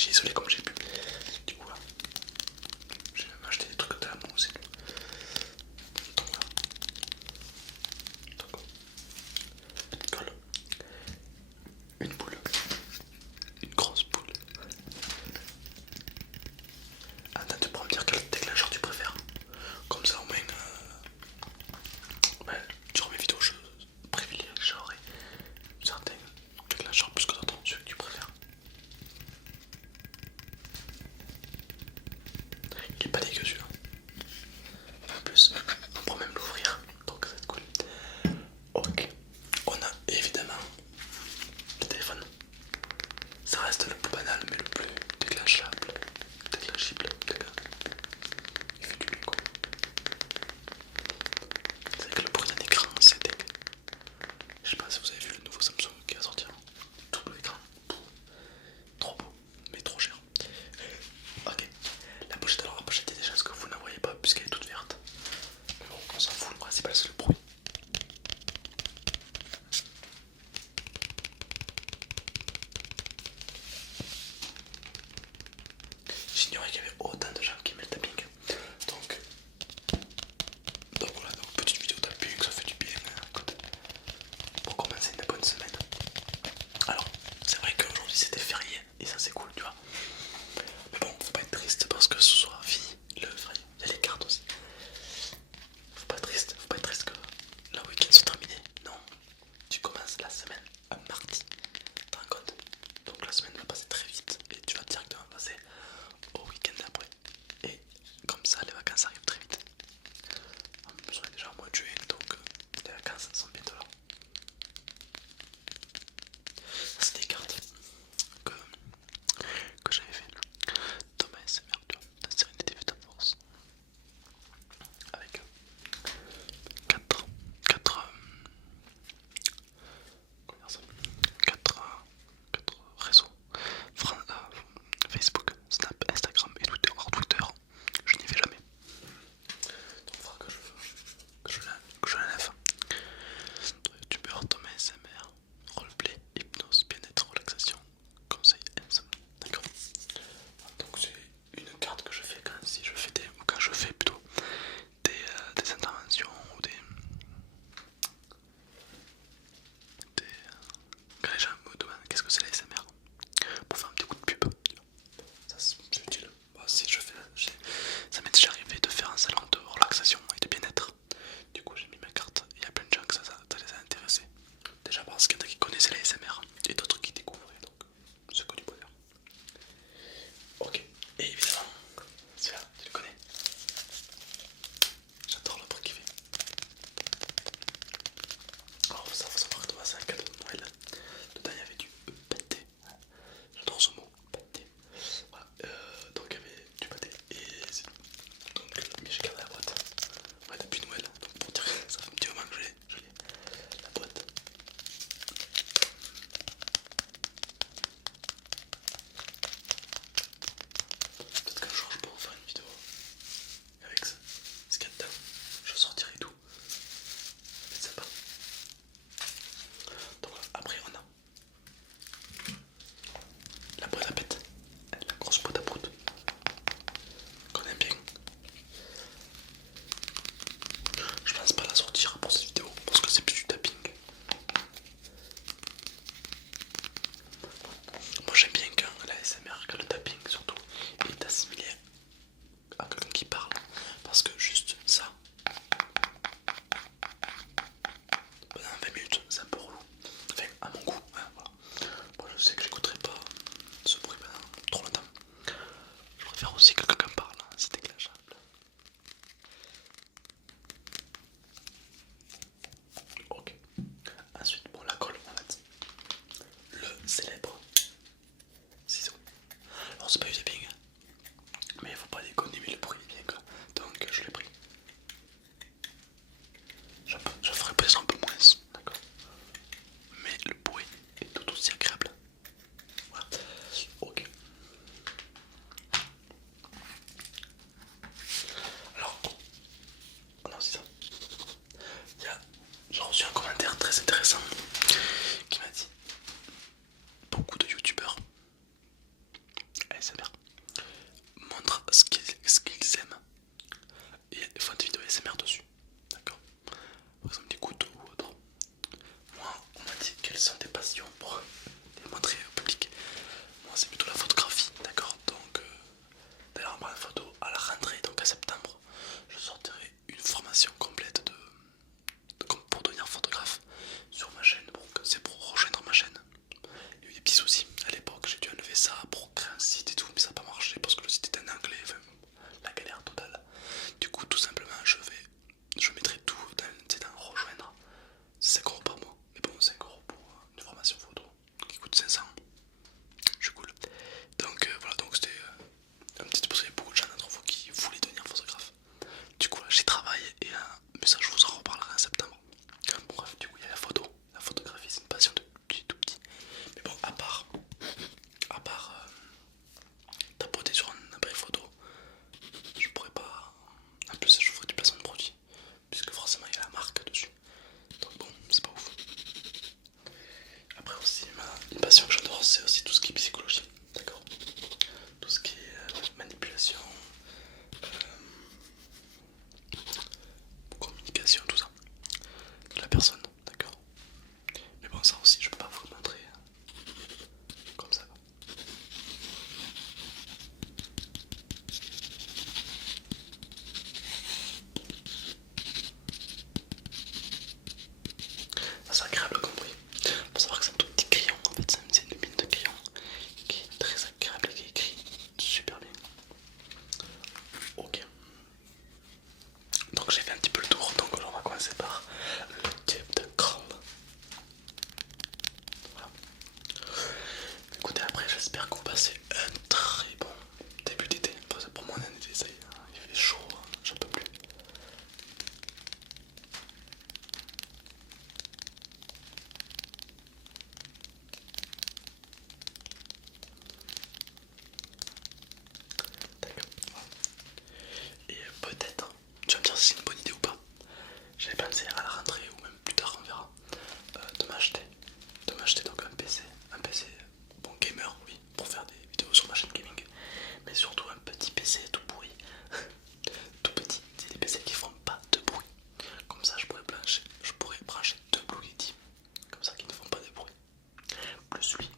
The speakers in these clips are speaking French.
j'ai isolé comme j'ai pu. Du coup là, j'ai même acheté des trucs de la main aussi. Donc voilà. Donc, une colle, une boule, une grosse boule. Attends, tu pourras me dire quel déclencheur tu préfères. Comme ça au moins, ouais, sur mes vidéos je privilégierai certains déclencheurs plus que d'autres, celui que tu préfères. Il est pas dégueu celui-là. En plus, on pourra même l'ouvrir, donc ça va être cool. Ok, on a évidemment le téléphone. Ça reste le plus banal, mais le plus déclenchable. Déclenchible, il fait du bien quoi. C'est vrai que le bruit d'un écran, c'est dégueu. Je sais pas si vous avez vu le nouveau Samsung qui va sortir. Double écran. Trop beau, mais trop cher. Ok, la pochette, alors la pochette est déjà ce que vous n'en voyez pas puisqu'elle est toute verte. Mais bon, on s'en fout, le principal c'est le bruit. J'ignorais qu'il y avait autant de gens qui aimaient le tapping. Donc, voilà, donc petite vidéo tapping, ça fait du bien. Écoute, pour commencer une bonne semaine. Alors, c'est vrai qu'aujourd'hui c'était férié et ça c'est cool, tu vois. Mais bon, faut pas être triste parce que ce soir, fini le férié. Il y a les cartes aussi. Faut pas être triste que le week-end soit terminé. Non, tu commences la semaine un mardi. T'en rends compte? Donc la semaine va passer très vite et tu vas directement passer au week-end d'après. Et comme ça, les vacances arrivent très vite. En plus, on est déjà au mois de juillet, donc les vacances sont bientôt là. C'est des cartes que, que j'avais fait. Thomas SMR, tu vois, ta sérénité fait ta force. Avec 4 réseaux, Facebook, Snap, Instagram et Twitter. Or Twitter, je n'y vais jamais. Donc il faudra que je l'enlève. Youtubeur, Thomas SMR, roleplay, hypnose, bien-être, relaxation, conseil, insomnie. D'accord. Donc c'est une carte que je fais quand si je fais ou quand je fais plutôt des interventions ou quand les gens me demandent qu'est-ce que c'est la SMR pour faire un petit coup de pub. Ça c'est utile. Moi aussi ça m'est déjà arrivé de faire un salon de relaxation et de bien-être. Du coup j'ai mis ma carte. Il y a plein de gens que ça les a intéressés. Déjà parce qu'il y en a qui connaissaient la SMR et d'autres qui découvraient, donc c'est que du bonheur. Ok, et évidemment, celui-là, tu le connais. J'adore le bruit qu'il fait. Alors ça, faut savoir que c'est un cadeau de Noël. Dedans il y avait du pâté. J'adore ce mot, pâté. Voilà, donc il y avait du pâté. Donc mais j'ai gardé la boîte. Ouais, depuis Noël. Donc pour dire que ça fait un petit moment que je l'ai. La boîte. Peut-être qu'un jour je pourrais faire une vidéo avec ce qu'il y a dedans. Je sortirai tout. C'est sympa. Donc après on a la boîte à pète, la grosse boîte à prout qu'on aime bien. Je pense pas la sortir pour cette vidéo parce que c'est plus du tapping. Moi j'aime bien quand la SMR, quand le tapping surtout est assimilé à quelqu'un qui parle. Parce que juste ça, pendant 20 minutes, c'est un peu relou. Enfin, à mon goût, hein, voilà. Moi je sais que j'écouterai pas ce bruit. ce qu'ils aiment et ils font des vidéos ASMR dessus. D'accord? Par exemple des couteaux ou autre. Moi, on m'a dit quelles sont tes passions pour les montrer au public. Moi, c'est plutôt la photographie, d'accord? Donc, d'ailleurs, ma photo à la rentrée, donc à septembre, je sortirai une formation complète pour devenir photographe sur ma chaîne. Donc, c'est pour rejoindre ma chaîne. Il y a eu des petits soucis à l'époque, j'ai dû enlever ça pour créer un site et tout, mais ça n'a pas marché parce que le site était en anglais, enfin, la galère totale. Du coup, tout simplement, je mettrai tout dans rejoindre. C'est 5 euros par mois, mais bon, 5 euros pour une formation photo qui coûte 500, je suis cool. Donc voilà, donc c'était un petit peu parce qu'il y a beaucoup de gens d'entre vous qui voulaient devenir photographe. Du coup, là, j'y travaille et mais ça, je vous en reparlerai en septembre. Bon, bref, du coup, il y a la photo, la photographie, c'est une passion depuis tout petit. Mais bon, à part tapoter sur un appareil photo, je pourrais pas. En plus, je ferai du placement de produit, puisque forcément il y a la marque dessus. Donc bon, c'est pas ouf. Après aussi, une passion que j'adore, c'est aussi tout ce qui est psychologie, d'accord? Tout ce qui est manipulation, euh, communication, tout ça, de la personne, d'accord? Mais bon, ça aussi, je peux pas vous le montrer comme ça. Ça, c'est agréable comme bruit. Faut savoir que c'est un tout petit crayon, en fait, c'est une mine de crayon qui est très agréable et qui écrit super bien. Ok. Donc j'ai fait un petit peu le tour, donc on va commencer par le type de chrome. Voilà. Écoutez, après j'espère que vous passez un très bon début d'été. Enfin, pour moi un été, ça y est, il fait chaud, j'en peux plus. D'accord. Et peut-être, tu vas me dire si c'est une bonne idée ou pas. J'avais pensé à la rentrée ou même plus tard, on verra, de m'acheter donc un PC, bon gamer, oui, pour faire des vidéos sur ma chaîne gaming, mais surtout un petit PC tout pourri, tout petit, c'est des PC qui font pas de bruit. Comme ça, je pourrais brancher deux Blue Yeti, comme ça qui ne font pas de bruit. Plus lui,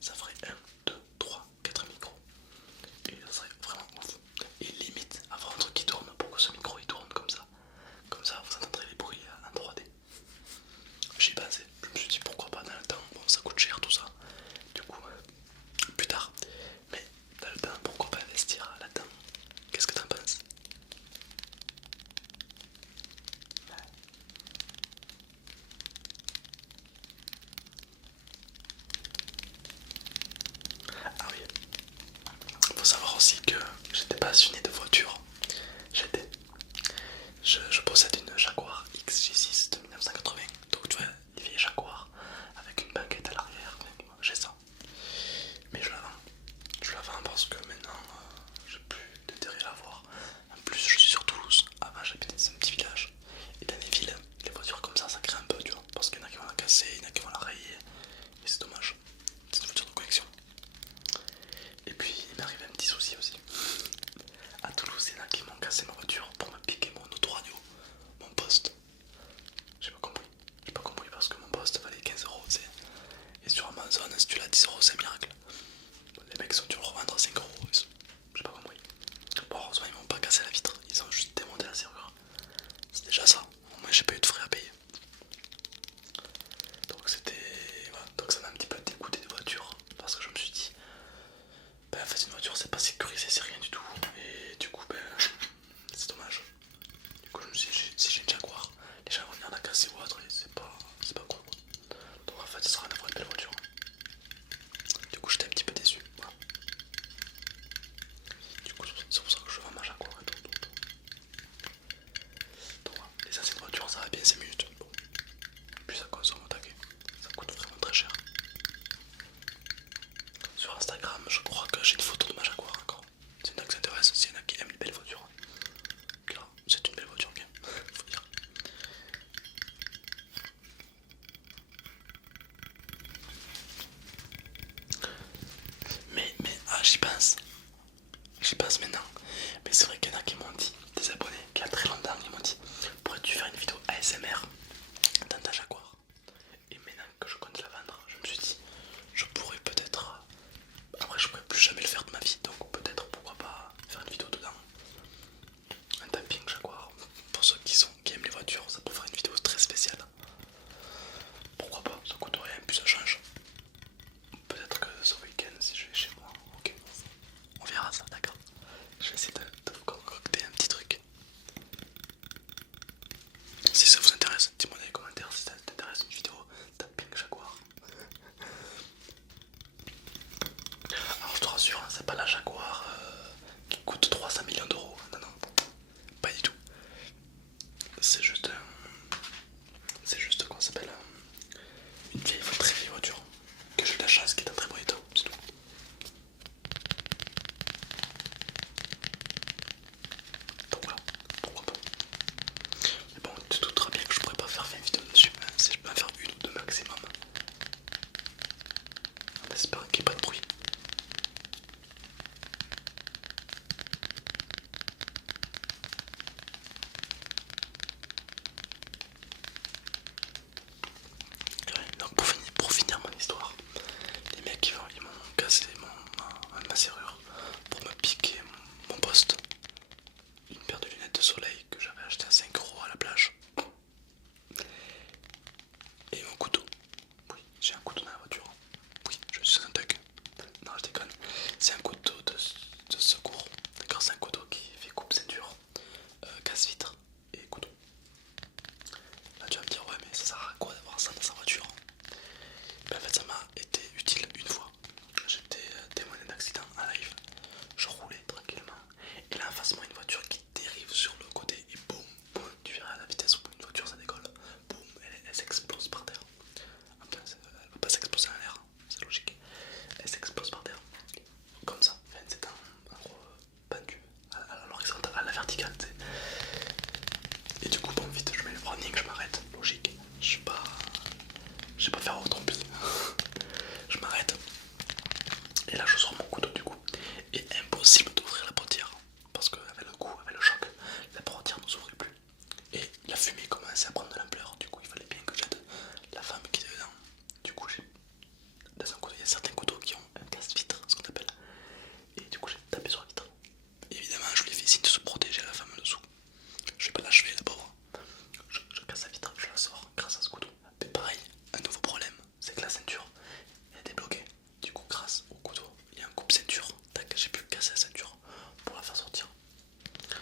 ça ferait un, 2, 3, 4 micros. Et ça serait vraiment ouf. Et limite, avoir un truc qui tourne pour que ce micro il tourne comme ça. Comme ça, vous entendrez les bruits en 3D. J'y ai pensé, je me suis dit pourquoi pas dans le temps. Bon, ça coûte cher tout ça. Du coup, plus tard. Mais dans le temps, pourquoi pas investir là-dedans? Qu'est-ce que t'en penses? Ah oui, faut savoir aussi que j'étais passionné de voitures. J'étais. Je possède une Jaguar XJ6 de 1980. Donc tu vois, les vieilles Jaguar avec une banquette à l'arrière. J'ai ça. Mais je la vends. Je la vends parce que maintenant j'ai plus d'intérêt à la voir. En plus, je suis sur Toulouse. Avant, j'habitais dans un petit village. Et dans les villes, les voitures comme ça crée un peu, tu vois. Parce qu'il y en a qui vont la casser, il y en a qui vont la rayer. Et c'est dommage. C'est une voiture de collection. Et puis, il m'est arrivé un petit souci aussi. À Toulouse, il y en a qui m'ont cassé ma voiture pour me piquer mon autoradio, mon poste. J'ai pas compris. J'ai pas compris parce que mon poste valait 15 euros, tu sais. Et sur Amazon, si tu l'as 10 euros, c'est un miracle. Les mecs sont dû le revendre à 5 euros. J'ai pas compris. Bon, heureusement, ils m'ont pas cassé la vitre. Ils ont juste démonté la serrure. C'est déjà ça. Au moins, j'ai pas eu de frais à payer. Donc, c'était. Voilà. Donc, ça m'a un petit peu dégoûté des voitures. Parce que je me suis dit, ben, en fait, une voiture, c'est pas sécurisé, c'est rien du tout. Et du coup, ben, c'est dommage. Du coup, je me suis dit, si j'ai une Jaguar, les gens vont venir la casser ou autre, et c'est pas con. Donc, en fait, ça sera une vraie belle voiture. Du coup, j'étais un petit peu déçu. Voilà. Du coup, c'est pour ça que je vends ma Jaguar et tout. Donc, voilà. Les anciennes voitures, ça va bien 5 minutes. Bon. Puis ça consomme au taquet. Ça coûte vraiment très cher. Sur Instagram, je crois que j'ai une photo de ma Jaguar encore. C'est une qui s'intéresse, s'il y en a qui aiment les belles voitures. Là, c'est une belle voiture, ok. Faut dire. Mais, j'y pense. J'y pense maintenant. pas la Jaguar qui coûte 300 millions d'euros. Non, non, pas du tout. C'est juste, comment ça s'appelle, une vieille, très vieille voiture que j'ai de la chance qui est en très bon état, c'est tout. Donc voilà, pourquoi pas. Mais bon, tu te douteras bien que je pourrais pas faire 20 vidéos dessus, hein, si je peux en faire une ou deux maximum. En espérant qu'il n'y ait pas de bruit. Ouais, donc pour finir mon histoire, les mecs ils m'ont cassé ma serrure pour me piquer mon poste. Une paire de lunettes de soleil que j'avais acheté à 5 € à la plage. Et mon couteau. Oui, j'ai un couteau dans la voiture. Oui, je suis un thug. Non, je déconne. C'est un couteau de secours. D'accord, c'est un couteau qui fait coupe ceinture, casse-vitre et couteau. Là, tu vas me dire, ouais, mais ça sert à quoi d'avoir ça dans sa voiture? Ben, en fait, ça m'a été utile une fois. J'étais témoin d'un accident en live. Je roulais tranquillement. Et là, en face, moi, une voiture qui dérive sur le côté et boum, tu verras à la vitesse où une voiture ça décolle. Boum, elle s'explose par terre. Enfin, elle va pas s'exploser en l'air, c'est logique. Elle s'explose par terre. Comme ça. Enfin, c'est en gros pendu à l'horizontale, à la verticale. T'sais. Et du coup, bon, vite, je mets le warning, je m'arrête. Logique. Je vais pas faire autrement. Je m'arrête. Et là, je sors mon couteau du coup. Et impossible d'ouvrir la portière. Parce qu'avec le coup, avec le choc, la portière ne s'ouvrait plus. Et la fumée commençait à prendre de l'ampleur. Du coup, il fallait bien que j'aide la femme qui était dedans. Du coup, dans un couteau, il y a certains couteaux qui ont un casse-vitre, ce qu'on appelle. Et du coup, j'ai tapé sur la vitre. Évidemment, je lui ai fait signe de se protéger à la femme dessous. Je vais pas l'achever, la pauvre. Je casse la vitre, je la sors grâce à ce couteau. Mais pareil, un nouveau problème, c'est que la ceinture elle est débloquée. Du coup, grâce au couteau, il y a un coupe ceinture. Tac, j'ai pu casser la ceinture pour la faire sortir.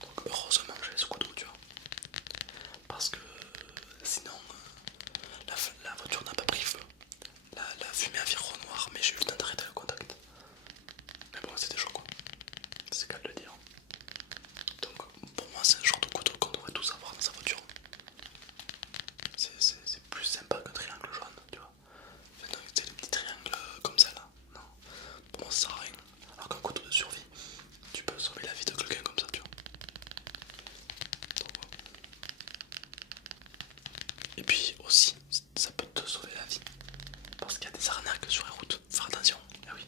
Donc, heureusement que j'avais ce couteau, tu vois. Parce que sinon, la voiture n'a pas pris feu. La fumée a viré au noir, mais j'ai eu le temps d'arrêter le contact. Mais bon, c'était chaud quoi. C'est le cas de le dire. Donc, pour moi, c'est un genre de couteau qu'on devrait tous avoir dans sa voiture. C'est plus sympa qu'un triangle jaune, tu vois. Enfin, non, c'est le petit triangle comme ça là. Non, pour moi ça sert à rien. Alors qu'un couteau de survie, tu peux sauver la vie de quelqu'un comme ça, tu vois. Donc, voilà. Et puis aussi, ça peut te sauver la vie. Parce qu'il y a des arnaques sur les routes. Faut faire attention. Ah oui.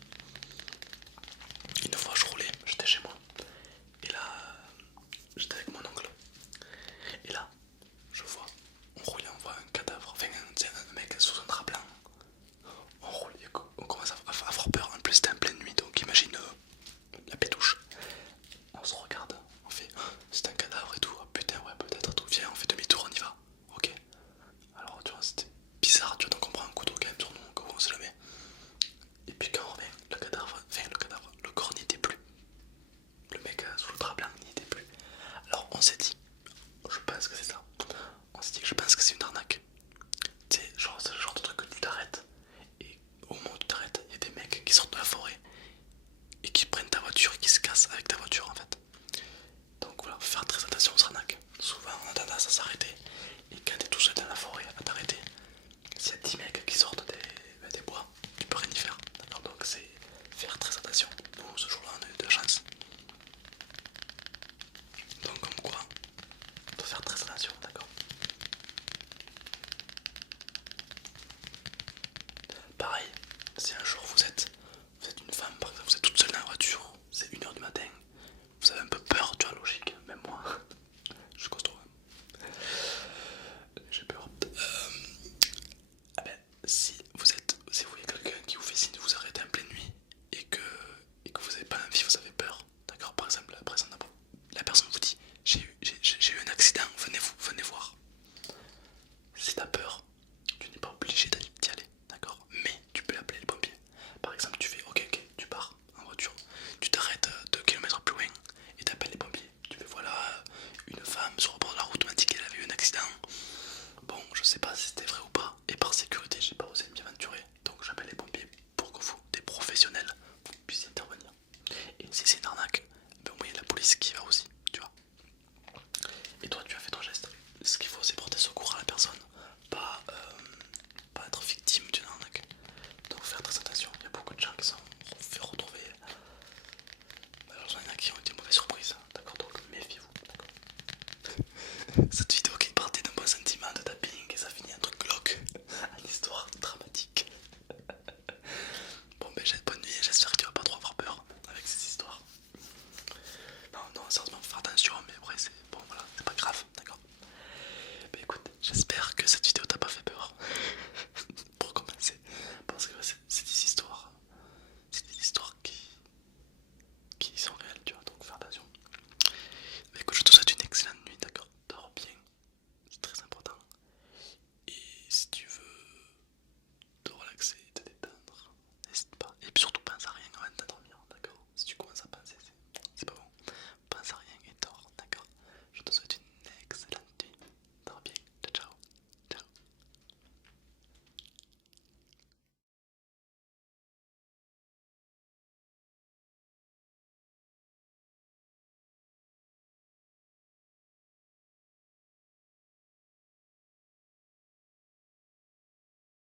Une fois je roulais, j'étais chez moi. Et là, j'étais avec mon oncle. Et là, je vois, on roule et on voit un cadavre. Enfin, un mec sous un drap blanc. On roule et on commence à avoir peur. En plus, c'était en pleine nuit, donc imagine la pétouche. On se regarde, on fait c'est un cadavre et tout. Oh, putain, ouais, peut-être tout. Viens, on fait demi-tour, on y va. Ok. Alors, tu vois, c'était bizarre, tu vois, donc on prend un couteau quand même sur nous, on se le met. Et puis quand on revient, le corps n'y était plus. Le mec sous le drap blanc n'y était plus. Alors on s'est dit, je pense que c'est ça. On s'est dit que je pense que c'est une arnaque. Tu sais, genre c'est le genre de truc que tu t'arrêtes. Et au moment où tu t'arrêtes, il y a des mecs qui sortent de la forêt et qui prennent ta voiture et qui se cassent avec ta voiture en fait. Donc voilà, faut faire très attention aux arnaques. Souvent on a tendance à s'arrêter. Et quand t'es tout seul dans la forêt à t'arrêter, s'il y a 10 mecs qui sortent des bois, tu peux rien y faire. Donc c'est faire très attention.